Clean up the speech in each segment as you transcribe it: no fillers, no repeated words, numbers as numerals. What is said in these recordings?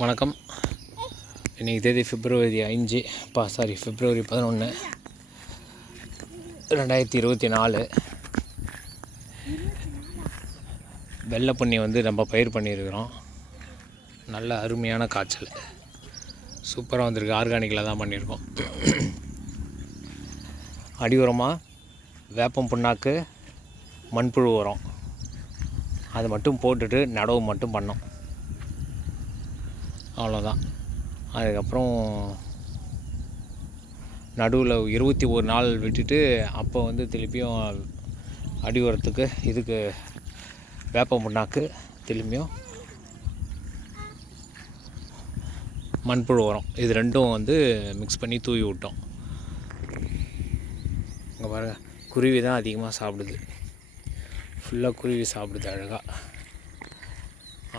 வணக்கம். இன்றைக்கி தேதி பிப்ரவரி 11 2024. வெள்ளை பொன்னி நம்ம பயிர் பண்ணியிருக்கிறோம். நல்ல அருமையான காய்ச்சல், சூப்பராக வந்திருக்கு. ஆர்கானிக்கில் தான் பண்ணியிருக்கோம். அடி உரமாக வேப்பம் புண்ணாக்கு, மண்புழு உரம் அது மட்டும் போட்டுட்டு நடவு மட்டும் பண்ணோம், அவ்வளோதான். அதுக்கப்புறம் நடுவில் 21 நாள் விட்டுட்டு அப்போ திருப்பியும் அடி உரத்துக்கு இதுக்கு வேப்பம் புண்ணாக்கு, திரும்பியும் மண்புழு உரம், இது ரெண்டும் மிக்ஸ் பண்ணி தூவி விட்டோம். இங்கே பாருங்கள், குருவி தான் அதிகமாக சாப்பிடுது. ஃபுல்லாக குருவி சாப்பிடுது அழகாக.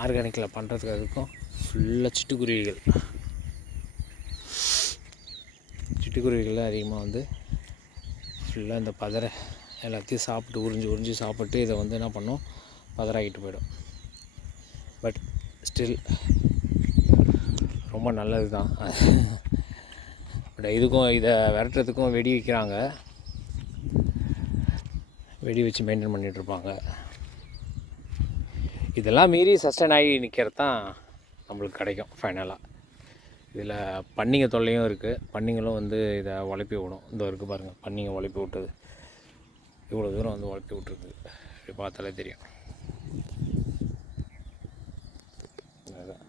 ஆர்கானிக்கில் பண்ணுறதுக்கு அதுக்கும் ஃபுல்லாக சிட்டுக்குருவிகள் அதிகமாக ஃபுல்லாக இந்த பதரை எல்லாத்தையும் சாப்பிட்டு உறிஞ்சி சாப்பிட்டு இதை என்ன பண்ணோம், பதறாக்கிட்டு போயிடும். பட் ஸ்டில் ரொம்ப நல்லது தான். பட் இதுக்கும் இதை விரட்டுறதுக்கும் வெடி வைக்கிறாங்க, வெடி வச்சு மெயின்டைன் பண்ணிகிட்ருப்பாங்க. இதெல்லாம் மீறி சஸ்டைன் ஆகி நிற்கிறது தான் நம்மளுக்கு கிடைக்கும் ஃபைனலாக. இதில் பன்னிங்க தொல்லையும் இருக்குது. பன்னிங்களும் இதை உழப்பி விடும். இந்த இருக்குது பாருங்கள், பன்னிங்க உழப்பி விட்டது இவ்வளோ தூரம் உழப்பி விட்ருக்கு. இப்படி பார்த்தாலே தெரியும். அதுதான்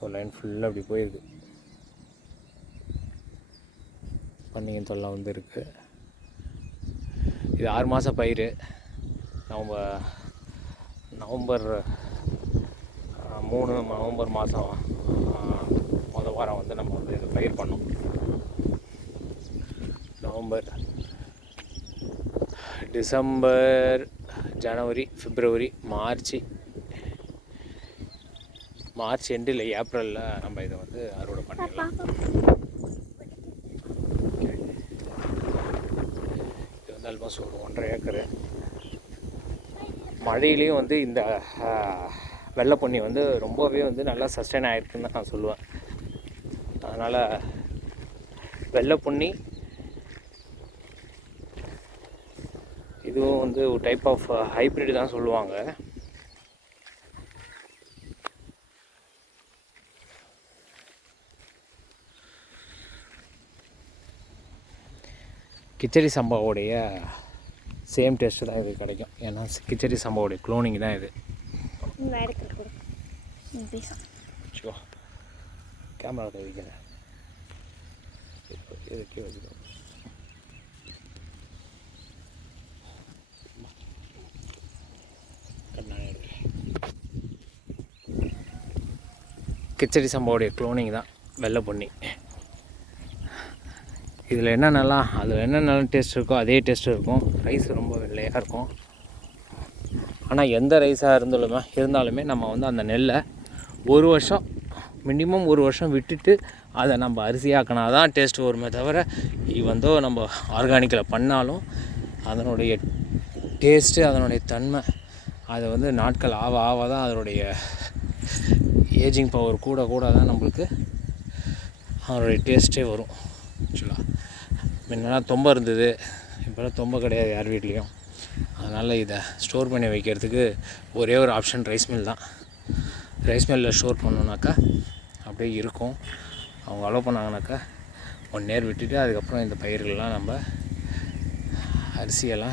ஒரு லைன் ஃபுல்லாக அப்படி போயிருக்கு. பன்னிங்க தொல்லை இருக்குது. இது 6 மாத பயிர். நவம்பர் 3 நவம்பர் மாதம் முதல் வாரம் நம்ம இது பயிர் பண்ணோம். நவம்பர், டிசம்பர், ஜனவரி, பிப்ரவரி, மார்ச் எண்டு இல்லை ஏப்ரலில் நம்ம இதை அறுவடை பண்ணிடலாம். இது ஆல்மோஸ்ட் ஒரு 1.5 ஏக்கரு. மழையிலையும் இந்த வெள்ளை பொன்னி ரொம்பவே நல்லா சஸ்டைன் ஆகிருக்குன்னு தான் நான் சொல்லுவேன். அதனால் வெள்ளை பொன்னி இதுவும் ஒரு டைப் ஆஃப் ஹைப்ரிட் தான் சொல்லுவாங்க. கிச்சடி சம்பாவுடைய சேம் டேஸ்ட்டு தான் இது கிடைக்கும். ஏன்னா கிச்சடி சம்பாவுடைய க்ளோனிங் தான் இது. கேமரா வைக்கிறேன், இதுக்கே வச்சுக்கோ. கிச்சடி சம்பாவுடைய க்ளோனிங் தான் வெள்ளை பொன்னி. இதில் அதில் என்னென்ன டேஸ்ட் இருக்கோ அதே டேஸ்ட் இருக்கும். ரைஸ் ரொம்ப வெள்ளையாக இருக்கும். ஆனால் எந்த ரைஸாக இருந்தாலுமே நம்ம அந்த நெல்லை ஒரு வருஷம், மினிமம் ஒரு வருஷம் விட்டுட்டு அதை நம்ம அரிசியாக்கினா தான் டேஸ்ட் வருமே தவிர, நம்ம ஆர்கானிக்கில் பண்ணாலும் அதனுடைய டேஸ்ட்டு, அதனுடைய தன்மை, அதை நாட்கள் ஆவ தான் அதனுடைய ஏஜிங் பவர் கூட தான் நம்மளுக்கு அதனுடைய டேஸ்ட்டே வரும். ஆக்சுவலாக முன்னெல்லாம் தொம்பை இருந்தது, இப்போலாம் தொம்பை கிடையாது யார் வீட்லேயும். அதனால் இதை ஸ்டோர் பண்ணி வைக்கிறதுக்கு ஒரே ஒரு ஆப்ஷன் ரைஸ் மில் தான். ரைஸ் மில்லில் ஸ்டோர் பண்ணோன்னாக்கா அப்படியே இருக்கும். அவங்க அலோவ் பண்ணாங்கனாக்கா 1 இயர் விட்டுட்டு அதுக்கப்புறம் இந்த பயிர்கள்லாம் நம்ம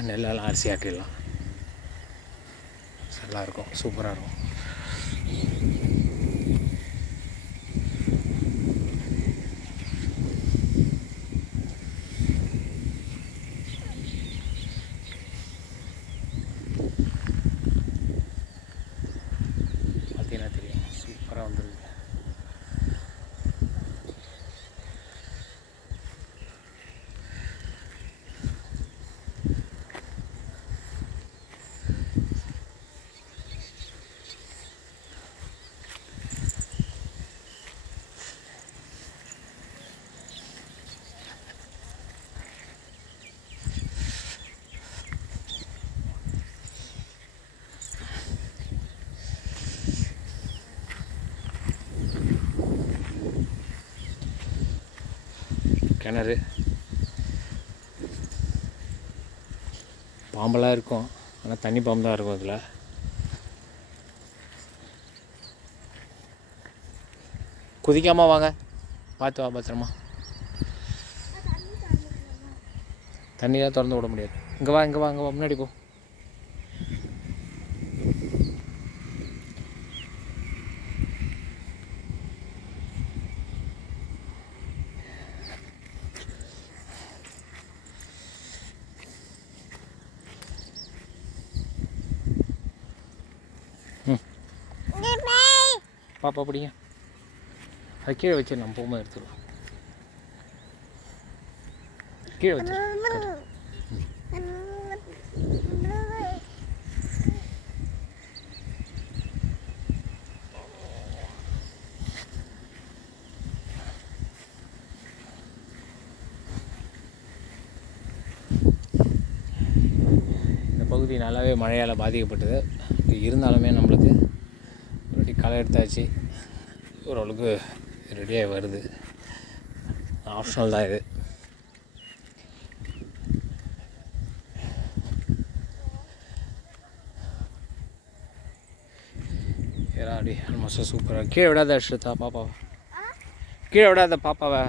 நெல்லெல்லாம் அரிசி ஆக்கிடலாம். நல்லாயிருக்கும், சூப்பராக இருக்கும். பார்த்தீங்கன்னா தெரியும், சூப்பராக வந்துருக்கு. கிணறு. பாம்பெல்லாம் இருக்கும், ஆனால் தண்ணி பாம்பு தான் இருக்கும் அதில். குதிக்காமல் வாங்க, பார்த்து வா பத்திரமா. தண்ணியெலாம் திறந்து விட முடியாது. இங்கே வா இங்கே வா இங்கே வா, முன்னாடி போ. பாப்பா பிடிங்க, அது கீழே வச்சு நம்ம போகும்போது எடுத்துருவோம். கீழே வச்சு இந்த பகுதி நல்லாவே மழையால் பாதிக்கப்பட்டது. இருந்தாலுமே நம்மளுக்கு ஒரு களை எடுத்தாச்சு, ஓரளவுக்கு ரெடியாக வருது. ஆப்ஷனல் தான் இது. ஏறாடி ஆல்மோஸ்ட் சூப்பராக. கீழே விடாத ஸ்ருதா பாப்பாவை, கீழே விடாத பாப்பாவை.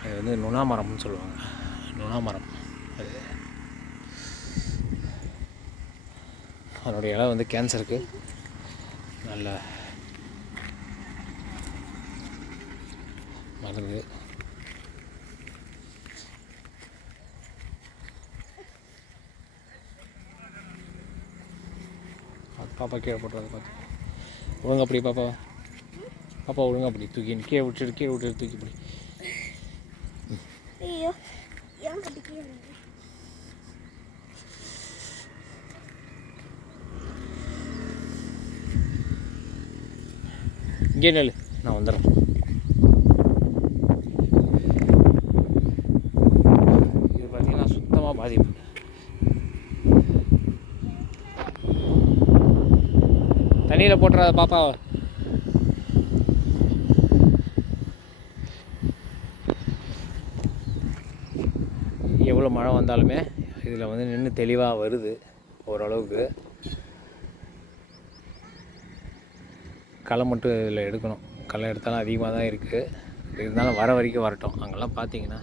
அது வந்து நுணா மரம்னு சொல்லுவாங்க, நுணா மரம். அது அதனுடைய இலை வந்து கேன்சருக்கு நல்ல மருந்து. அது பாப்பா கீழே போட்டுறது பார்த்து ஒழுங்கு. அப்படி பாப்பா, பாப்பா ஒழுங்கு அப்படி தூக்கி கீழே விட்டுட்டு தூக்கி இப்படி. இங்கே நெல், நான் வந்துடுறேன். இது பார்த்தீங்கன்னா சுத்தமாக பாதிப்பு. தண்ணியில் போட்டுறாத பாப்பாவை. எவ்வளோ மழை வந்தாலுமே இதில் வந்து நின்று தெளிவாக வருது ஓரளவுக்கு. களை மட்டும் இதில் எடுக்கணும், களை எடுத்தாலும் அதிகமாக தான் இருக்குது. இருந்தாலும் வர வரைக்கும் வரட்டும். அங்கெல்லாம் பார்த்தீங்கன்னா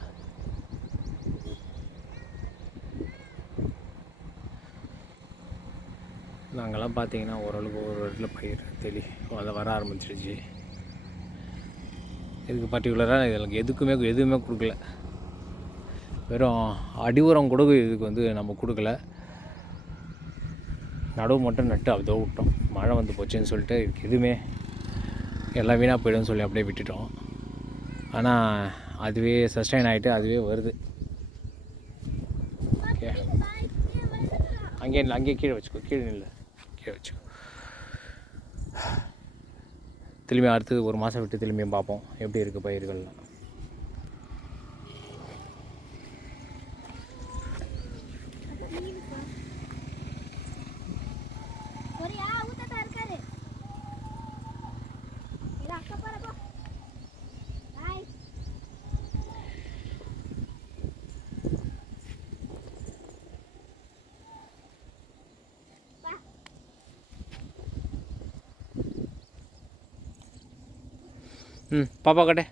நாங்கள்லாம் பார்த்தீங்கன்னா ஓரளவுக்கு ஒரு இடத்துல பயிர் அதை வர ஆரம்பிச்சிடுச்சு. இதுக்கு பர்டிகுலராக இதில் எதுவுமே கொடுக்கல. வெறும் அடி உரம் கூட இதுக்கு வந்து நம்ம கொடுக்கல. நடவு மட்டும் நட்டு அதோ விட்டோம். மழை வந்து போச்சுன்னு சொல்லிட்டு இதுக்கு எதுவுமே எல்லாம் வீணாக போய்டும்னு சொல்லி அப்படியே விட்டுட்டோம். ஆனால் அதுவே சஸ்டைன் ஆகிட்டு அதுவே வருது. ஓகே, அங்கேயே கீழே வச்சுக்கோ, கீழே நில்லை, கீழே வச்சுக்கோ. திரும்பி அடுத்து ஒரு மாதம் விட்டு திரும்பியும் பார்ப்போம் எப்படி இருக்குது பயிர்கள்லாம். பாப்பா கட்டே.